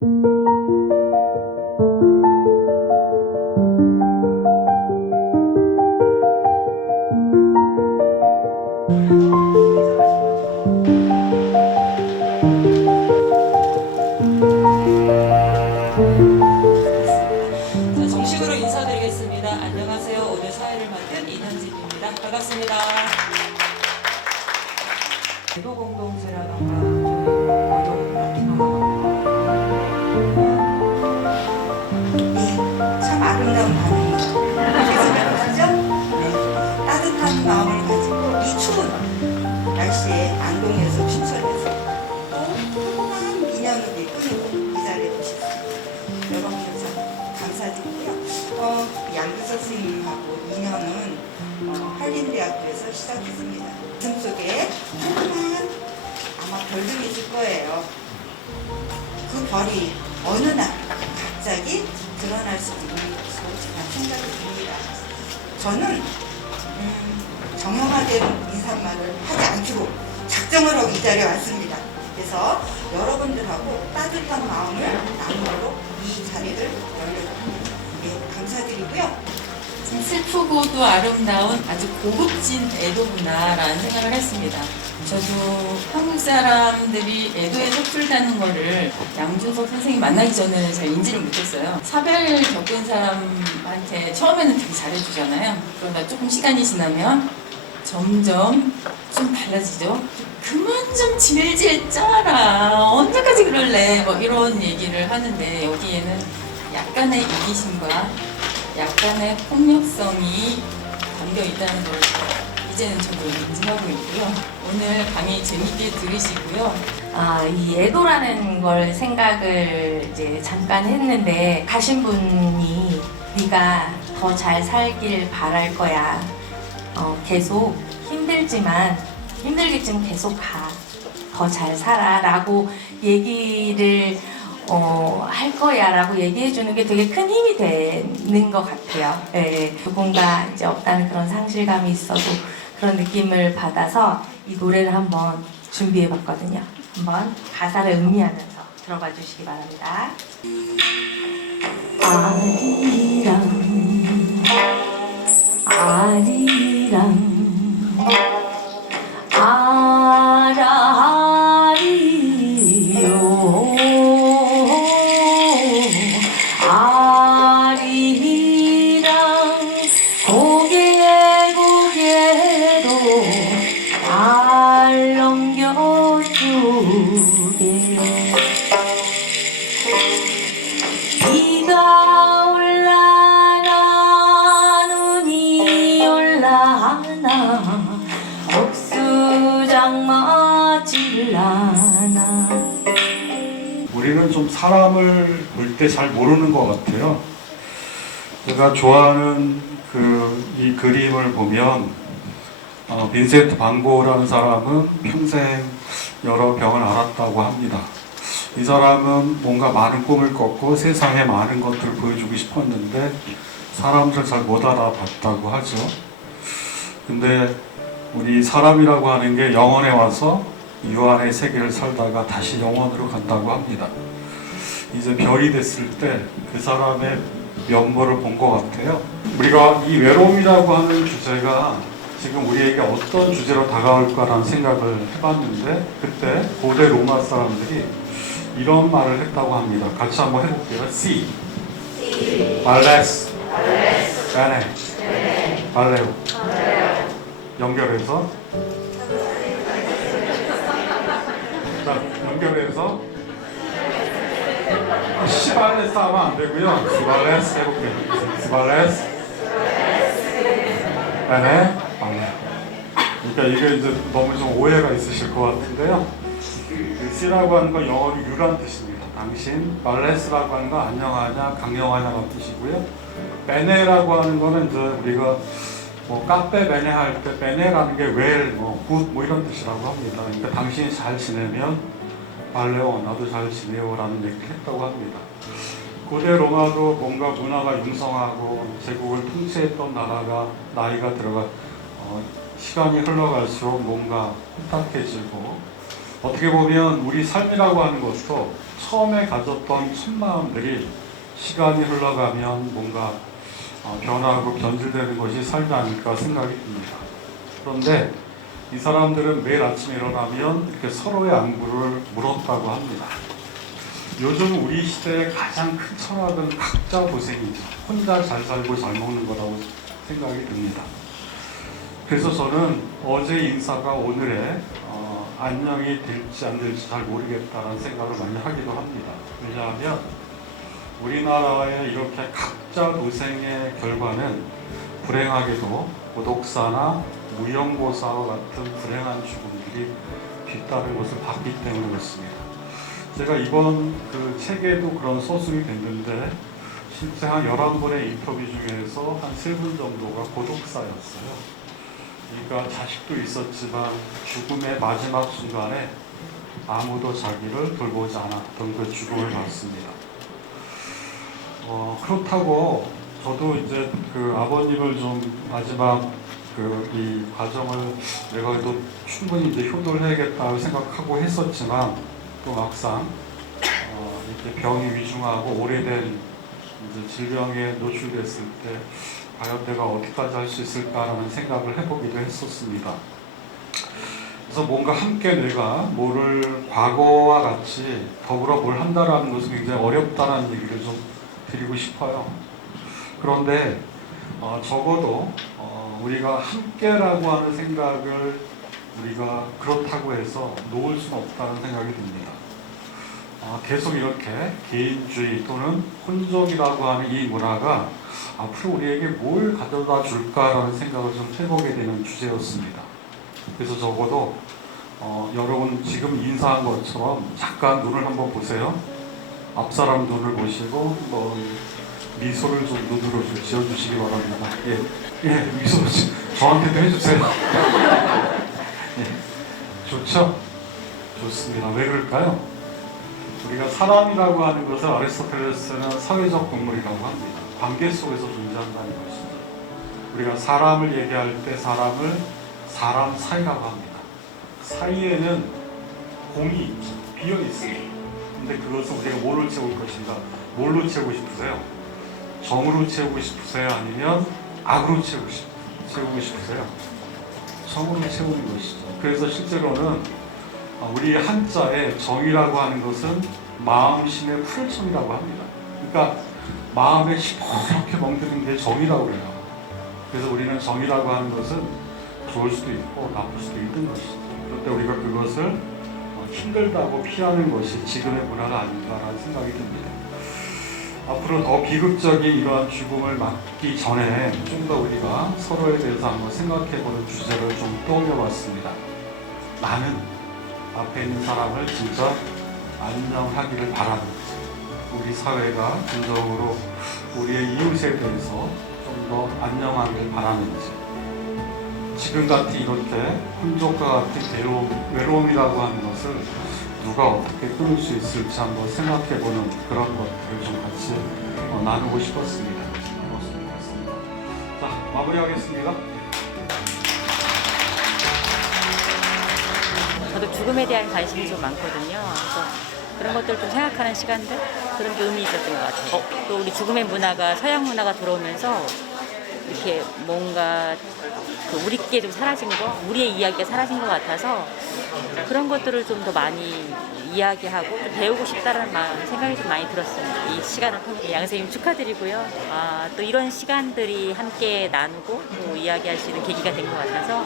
자, 정식으로 인사드리겠습니다. 안녕하세요. 오늘 사회를 맡은 이현진입니다. 반갑습니다. 애도 공동체라던가 어려운 참 아름다운 마음이죠. 네, 따뜻한 마음을 가지고 이 추운 날씨에 안동에서 춘천에서 또 평범한 인연을 이끌고 이 자리에 오셨습니다. 여러분들 참 감사드리고요. 양규석 선생님하고 인연은 한림대학교에서 시작했습니다. 가슴속에 조그만 아마 별들이 있을 거예요. 그 별이 어느 날 갑자기 드러날 수도 있는 것으로 제가 생각이 듭니다. 저는 정형화된 인사말을 하지 않기로 작정을 하고 이 자리에 왔습니다. 그래서 여러분들하고 따뜻한 마음을 나누도록 이 자리를 열려고 합니다. 네, 감사드리고요. 참 슬프고도 아름다운 아주 고급진 애도구나라는 생각을 했습니다. 저도 한국 사람들이 애도에 섣불다는 거를 양준석 선생님 만나기 전에는 잘 인지를 못했어요. 사별 겪은 사람한테 처음에는 되게 잘해주잖아요. 그러다 조금 시간이 지나면 점점 좀 달라지죠. 그만 좀 질질 짜라. 언제까지 그럴래? 뭐 이런 얘기를 하는데 여기에는 약간의 이기심과 약간의 폭력성이 담겨 있다는 걸 이제는 저도 인지하고 있고요. 오늘 강의 재밌게 들으시고요. 이 애도라는 걸 생각을 이제 잠깐 했는데 가신 분이 네가 더 잘 살길 바랄 거야. 계속 힘들겠지만 계속 가. 더 잘 살아 라고 얘기를 할 거야 라고 얘기해 주는 게 되게 큰 힘이 되는 것 같아요. 예, 누군가 이제 없다는 그런 상실감이 있어도 그런 느낌을 받아서 이 노래를 한번 준비해 봤거든요. 한번 가사를 음미하면서 들어봐 주시기 바랍니다. 아리랑 아라리요 아리랑 고개도 날 넘겨주게 비가 올라나 눈이 올라나 억수장마 질라나. 우리는 좀 사람을 볼 때 잘 모르는 것 같아요. 제가 좋아하는 이 그림을 보면 빈센트 반 고흐라는 사람은 평생 여러 병을 앓았다고 합니다. 이 사람은 뭔가 많은 꿈을 꿨고 세상에 많은 것들을 보여주고 싶었는데 사람들 잘 못 알아봤다고 하죠. 근데 우리 사람이라고 하는 게 영혼에 와서 유한의 세계를 살다가 다시 영혼으로 간다고 합니다. 이제 별이 됐을 때 그 사람의 면모를 본 것 같아요. 우리가 이 외로움이라고 하는 주제가 지금 우리에게 어떤 주제로 다가올까라는 생각을 해봤는데 그때 고대 로마 사람들이 이런 말을 했다고 합니다. 같이 한번 해볼게요. Si, Valles, Bene, Valeo. 연결해서 자, 연결해서 시발레스 하면 안 되고요. 스발레스 해볼게요. 스발레스 Bene, Valeo. 그러니까 이게 이제 너무 좀 오해가 있으실 것 같은데요. C라고 하는 건 영어로 유란 뜻입니다. 당신, 발레스라고 하는 건 안녕하냐, 강령하냐는 뜻이고요. 베네라고 하는 거는 이제 우리가 카페 베네 할 때 베네라는 게 웰, 굿, 이런 뜻이라고 합니다. 그러니까 당신이 잘 지내면 발레오, 나도 잘 지내요라는 얘기를 했다고 합니다. 고대 로마도 뭔가 문화가 융성하고 제국을 통치했던 나라가 나이가 들어가 시간이 흘러갈수록 뭔가 혼탁해지고 어떻게 보면 우리 삶이라고 하는 것도 처음에 가졌던 첫 마음들이 시간이 흘러가면 뭔가 변하고 변질되는 것이 삶이 아닐까 생각이 듭니다. 그런데 이 사람들은 매일 아침에 일어나면 이렇게 서로의 안부를 물었다고 합니다. 요즘 우리 시대의 가장 큰 철학은 각자 고생이죠. 혼자 잘 살고 잘 먹는 거라고 생각이 듭니다. 그래서 저는 어제 인사가 오늘의 안녕이 될지 안 될지 잘 모르겠다는 생각을 많이 하기도 합니다. 왜냐하면 우리나라의 이렇게 각자 고생의 결과는 불행하게도 고독사나 무용고사와 같은 불행한 죽음들이 뒤따른 것을 봤기 때문에 그렇습니다. 제가 이번 그 책에도 그런 서술이 됐는데 실제 한 11번의 인터뷰 중에서 한 3분 정도가 고독사였어요. 그러니까 자식도 있었지만 죽음의 마지막 순간에 아무도 자기를 돌보지 않았던 그 죽음을 봤습니다. 그렇다고 저도 이제 그 아버님을 좀 마지막 이 과정을 내가 그래도 충분히 이제 효도를 해야겠다고 생각하고 했었지만 또 막상 이렇게 병이 위중하고 오래된 이제 질병에 노출됐을 때 과연 내가 어디까지 할 수 있을까라는 생각을 해보기도 했었습니다. 그래서 뭔가 함께 내가 뭐를 과거와 같이 더불어 뭘 한다라는 것은 굉장히 어렵다는 얘기를 좀 드리고 싶어요. 그런데 적어도 우리가 함께라고 하는 생각을 우리가 그렇다고 해서 놓을 수는 없다는 생각이 듭니다. 계속 이렇게 개인주의 또는 혼족이라고 하는 이 문화가 앞으로 우리에게 뭘 가져다 줄까라는 생각을 좀 해보게 되는 주제였습니다. 그래서 적어도 여러분 지금 인사한 것처럼 잠깐 눈을 한번 보세요. 앞사람 눈을 보시고 미소를 좀 눈으로 좀 지어주시기 바랍니다. 예, 미소 저한테도 해주세요. 예, 좋죠? 좋습니다. 왜 그럴까요? 우리가 사람이라고 하는 것을 아리스토텔레스는 사회적 동물이라고 합니다. 관계 속에서 존재한다는 것이죠. 우리가 사람을 얘기할 때 사람을 사람 사이라고 합니다. 사이에는 공이 있죠. 비어 있습니다. 근데 그것을 우리가 뭘로 채울 것인가? 뭘로 채우고 싶으세요? 정으로 채우고 싶으세요? 아니면 악으로 채우고 싶으세요? 정으로 채우는 것이죠. 그래서 실제로는 우리 한자에 정이라고 하는 것은 마음심의 풀청이라고 합니다. 그러니까 마음에 시퍼렇게 멍드는 게 정이라고 해요. 그래서 우리는 정이라고 하는 것은 좋을 수도 있고 나쁠 수도 있는 것이죠. 그런데 우리가 그것을 힘들다고 피하는 것이 지금의 문화가 아닌가라는 생각이 듭니다. 앞으로 더 비극적인 이러한 죽음을 맞기 전에 좀 더 우리가 서로에 대해서 한번 생각해보는 주제를 좀 떠올려봤습니다. 나는 앞에 있는 사람을 진짜 안녕하기를 바라는지, 우리 사회가 진정으로 우리의 이웃에 대해서 좀 더 안녕하기를 바라는지, 지금같이 이렇게 혼족과 같은 외로움이라고 하는 것을 누가 어떻게 끊을 수 있을지 한번 생각해보는 그런 것들을 좀 같이 나누고 싶었습니다. 자, 마무리하겠습니다. 저도 죽음에 대한 관심이 좀 많거든요. 그래서 그런 것들을 좀 생각하는 시간들, 그런 게 의미 있었던 것 같아요. 또 우리 죽음의 문화가 서양 문화가 들어오면서 이렇게 뭔가 우리께 좀 사라진 거, 우리의 이야기가 사라진 것 같아서 그런 것들을 좀 더 많이 이야기하고 좀 배우고 싶다는 생각이 좀 많이 들었습니다. 이 시간을 통해 양 선생님 축하드리고요. 또 이런 시간들이 함께 나누고 또 이야기할 수 있는 계기가 된 것 같아서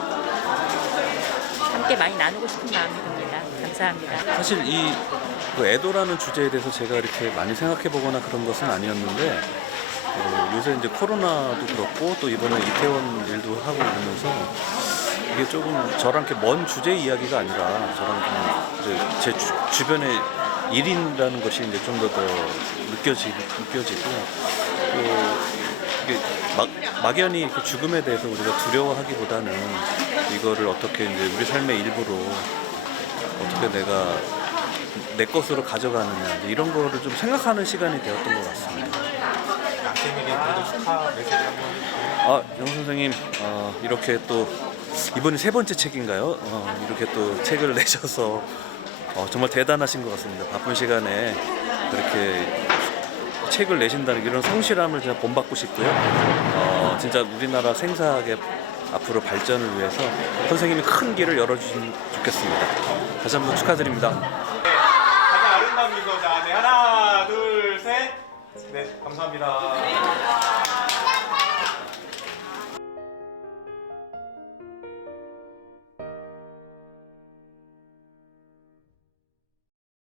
함께 많이 나누고 싶은 마음이 듭니다. 감사합니다. 사실 이 애도라는 주제에 대해서 제가 이렇게 많이 생각해 보거나 그런 것은 아니었는데 요새 이제 코로나도 그렇고 또 이번에 이태원 일도 하고 이러면서 이게 조금 저랑 이렇게 먼 주제 이야기가 아니라 저랑 좀 이제 제 주변의 일인이라는 것이 이제 좀 더 느껴지고 또 이게 막연히 이렇게 죽음에 대해서 우리가 두려워하기보다는 이거를 어떻게 이제 우리 삶의 일부로 어떻게 내가 내 것으로 가져가느냐 이런 거를 좀 생각하는 시간이 되었던 것 같습니다. 영 선생님 이렇게 또 이번이 3번째 책인가요? 이렇게 또 책을 내셔서 정말 대단하신 것 같습니다. 바쁜 시간에 그렇게 책을 내신다는 이런 성실함을 제가 본받고 싶고요. 진짜 우리나라 생사학의 앞으로 발전을 위해서 선생님이 큰 길을 열어주시면 좋겠습니다. 다시 한번 축하드립니다. 가장 아름다운 미소. 자, 네, 하나, 둘, 셋. 네, 감사합니다.